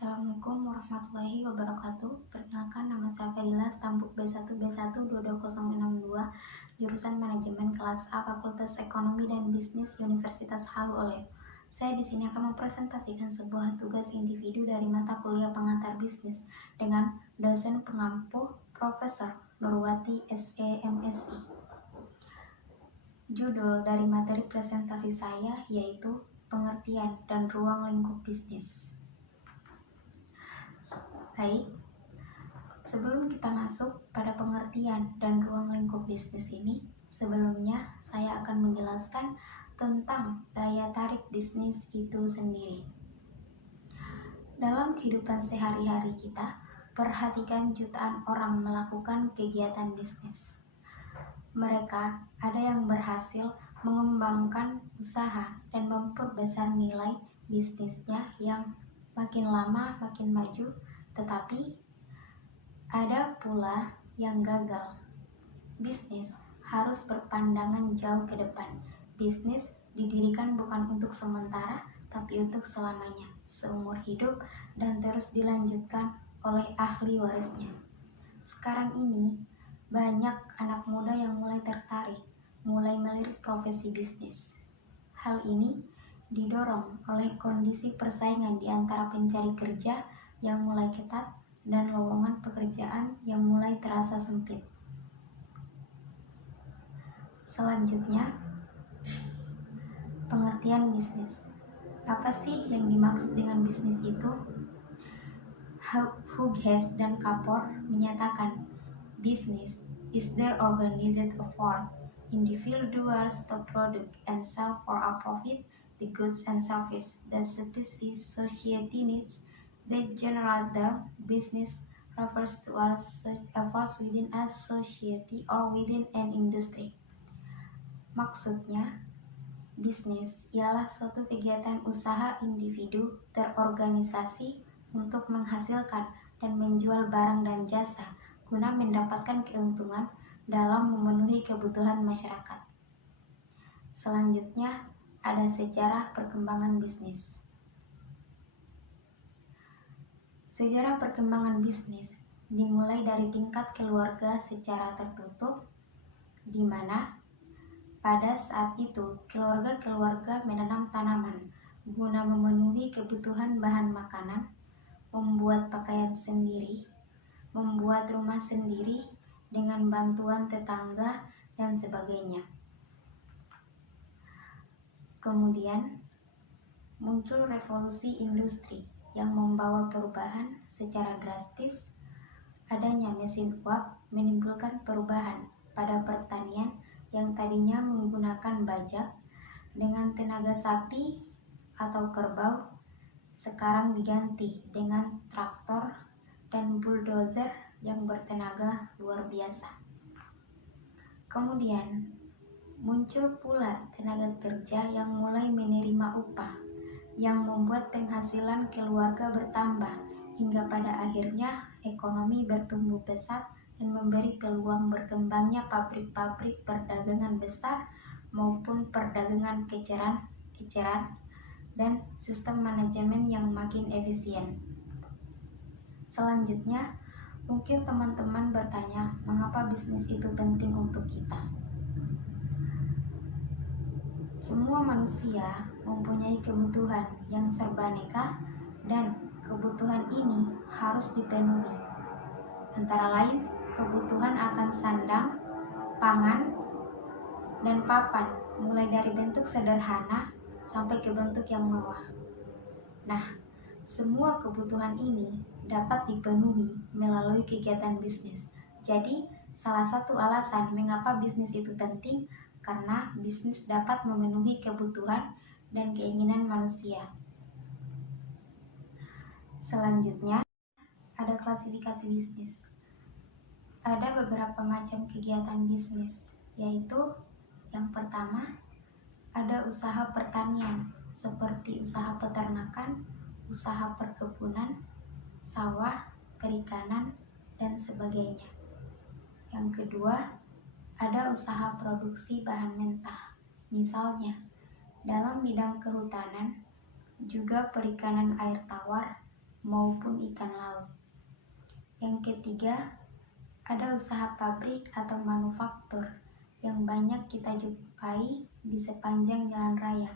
Assalamualaikum warahmatullahi wabarakatuh. Perkenalkan, nama saya Fadila, Stambuk B1B1 22062, jurusan Manajemen kelas A, Fakultas Ekonomi dan Bisnis Universitas Halu Oleo. Saya di sini akan mempresentasikan sebuah tugas individu dari mata kuliah pengantar bisnis dengan dosen pengampu Profesor Nurwati SE MSI. Judul dari materi presentasi saya yaitu pengertian dan ruang lingkup bisnis. Baik, sebelum kita masuk pada pengertian dan ruang lingkup bisnis ini, sebelumnya saya akan menjelaskan tentang daya tarik bisnis itu sendiri. Dalam kehidupan sehari-hari kita, perhatikan jutaan orang melakukan kegiatan bisnis. Mereka ada yang berhasil mengembangkan usaha dan memperbesar nilai bisnisnya yang makin lama makin maju, tetapi ada pula yang gagal. Bisnis harus berpandangan jauh ke depan. Bisnis didirikan bukan untuk sementara, tapi untuk selamanya, seumur hidup, dan terus dilanjutkan oleh ahli warisnya. Sekarang ini, banyak anak muda yang mulai tertarik, mulai melirik profesi bisnis. Hal ini didorong oleh kondisi persaingan di antara pencari kerja yang mulai ketat dan lowongan pekerjaan yang mulai terasa sempit. Selanjutnya, pengertian bisnis. Apa sih yang dimaksud dengan bisnis itu? Hughes dan Kapor menyatakan, business is the organized effort individuals to produce and sell for a profit the goods and services that satisfy society needs. The general term business refers to all such efforts within a society or within an industry. Maksudnya, bisnis ialah suatu kegiatan usaha individu terorganisasi untuk menghasilkan dan menjual barang dan jasa guna mendapatkan keuntungan dalam memenuhi kebutuhan masyarakat. Selanjutnya, ada sejarah perkembangan bisnis. Sejarah perkembangan bisnis dimulai dari tingkat keluarga secara tertutup, di mana pada saat itu keluarga-keluarga menanam tanaman guna memenuhi kebutuhan bahan makanan, membuat pakaian sendiri, membuat rumah sendiri dengan bantuan tetangga, dan sebagainya. Kemudian muncul revolusi industri yang membawa perubahan secara drastis. Adanya mesin uap menimbulkan perubahan pada pertanian yang tadinya menggunakan bajak dengan tenaga sapi atau kerbau, sekarang diganti dengan traktor dan bulldozer yang bertenaga luar biasa. Kemudian muncul pula tenaga kerja yang mulai menerima upah, yang membuat penghasilan keluarga bertambah hingga pada akhirnya ekonomi bertumbuh pesat dan memberi peluang berkembangnya pabrik-pabrik perdagangan besar maupun perdagangan eceran dan sistem manajemen yang makin efisien. Selanjutnya, mungkin teman-teman bertanya, mengapa bisnis itu penting untuk kita? Semua manusia mempunyai kebutuhan yang serbaneka dan kebutuhan ini harus dipenuhi. Antara lain, kebutuhan akan sandang, pangan, dan papan, mulai dari bentuk sederhana sampai ke bentuk yang mewah. Nah, semua kebutuhan ini dapat dipenuhi melalui kegiatan bisnis. Jadi, salah satu alasan mengapa bisnis itu penting karena bisnis dapat memenuhi kebutuhan dan keinginan manusia. Selanjutnya, ada klasifikasi bisnis. Ada beberapa macam kegiatan bisnis, yaitu yang pertama, ada usaha pertanian seperti usaha peternakan, usaha perkebunan, sawah, perikanan, dan sebagainya. Yang kedua, ada usaha produksi bahan mentah. Misalnya, dalam bidang kehutanan, juga perikanan air tawar, maupun ikan laut. Yang ketiga, ada usaha pabrik atau manufaktur yang banyak kita jumpai di sepanjang jalan raya.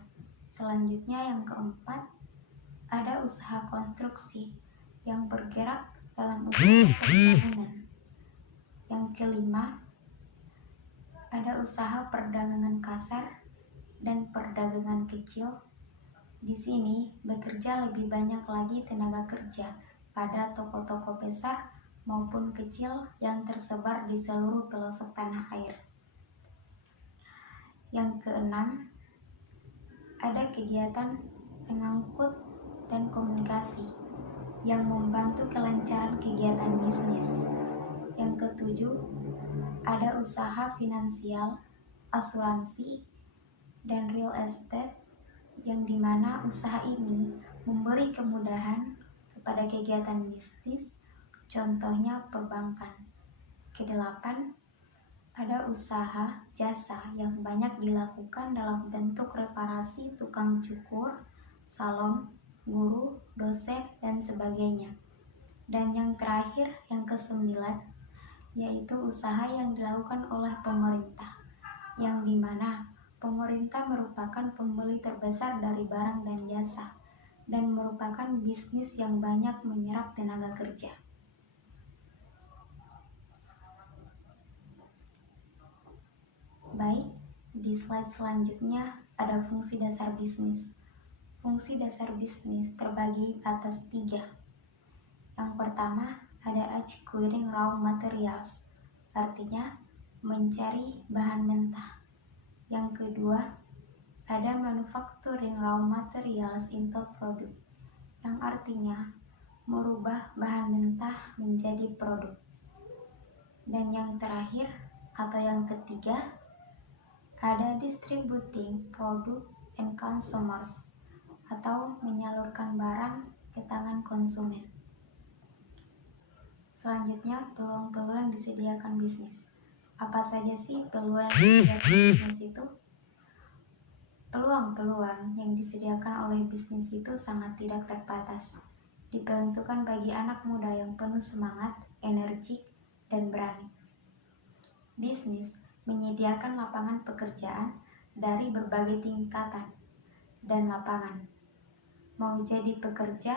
Selanjutnya yang keempat, ada usaha konstruksi yang bergerak dalam usaha pembangunan. Yang kelima, ada usaha perdagangan kasar dan perdagangan kecil. Di sini bekerja lebih banyak lagi tenaga kerja pada toko-toko besar maupun kecil yang tersebar di seluruh pelosok tanah air. Yang keenam, ada kegiatan pengangkut dan komunikasi yang membantu kelancaran kegiatan bisnis. Yang ketujuh, ada usaha finansial, asuransi, dan real estate yang dimana usaha ini memberi kemudahan kepada kegiatan bisnis, contohnya perbankan. Kedelapan, ada usaha jasa yang banyak dilakukan dalam bentuk reparasi tukang cukur, salon, guru, dosen, dan sebagainya. Dan yang terakhir, yang kesembilan, yaitu usaha yang dilakukan oleh pemerintah, yang dimana pemerintah merupakan pembeli terbesar dari barang dan jasa, dan merupakan bisnis yang banyak menyerap tenaga kerja. Baik, di slide selanjutnya ada fungsi dasar bisnis. Fungsi dasar bisnis terbagi atas 3. Yang pertama, ada acquiring raw materials, artinya mencari bahan mentah. Yang kedua, ada manufacturing raw materials into product, yang artinya merubah bahan mentah menjadi produk. Dan yang terakhir atau yang ketiga, ada distributing product and consumers, atau menyalurkan barang ke tangan konsumen. Selanjutnya, peluang-peluang yang disediakan bisnis. Apa saja sih peluang yang disediakan bisnis itu? Peluang-peluang yang disediakan oleh bisnis itu sangat tidak terbatas. Diperuntukkan bagi anak muda yang penuh semangat, energik, dan berani. Bisnis menyediakan lapangan pekerjaan dari berbagai tingkatan dan lapangan. Mau jadi pekerja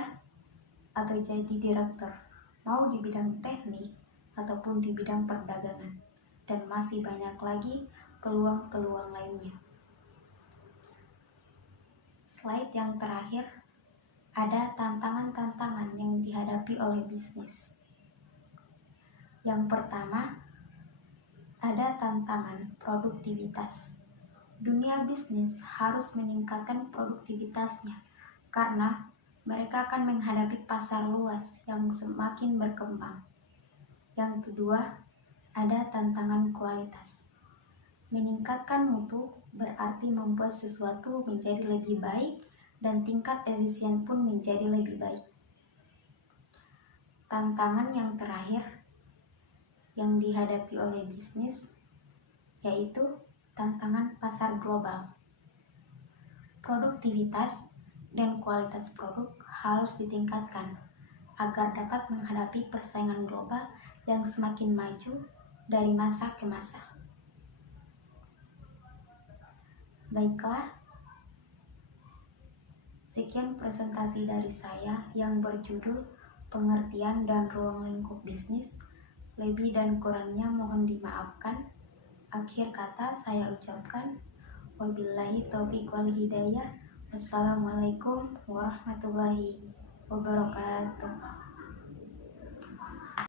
atau jadi direktur, mau di bidang teknik ataupun di bidang perdagangan, dan masih banyak lagi peluang-peluang lainnya. Slide yang terakhir, ada tantangan-tantangan yang dihadapi oleh bisnis. Yang pertama, ada tantangan produktivitas. Dunia bisnis harus meningkatkan produktivitasnya karena mereka akan menghadapi pasar luas yang semakin berkembang. Yang kedua, ada tantangan kualitas. Meningkatkan mutu berarti membuat sesuatu menjadi lebih baik dan tingkat efisien pun menjadi lebih baik. Tantangan yang terakhir yang dihadapi oleh bisnis yaitu tantangan pasar global. Produktivitas dan kualitas produk harus ditingkatkan agar dapat menghadapi persaingan global yang semakin maju dari masa ke masa. Baiklah, sekian presentasi dari saya yang berjudul Pengertian dan Ruang Lingkup Bisnis. Lebih dan kurangnya mohon dimaafkan. Akhir kata saya ucapkan wabillahi taufiq wal hidayah. Wassalamualaikum warahmatullahi wabarakatuh.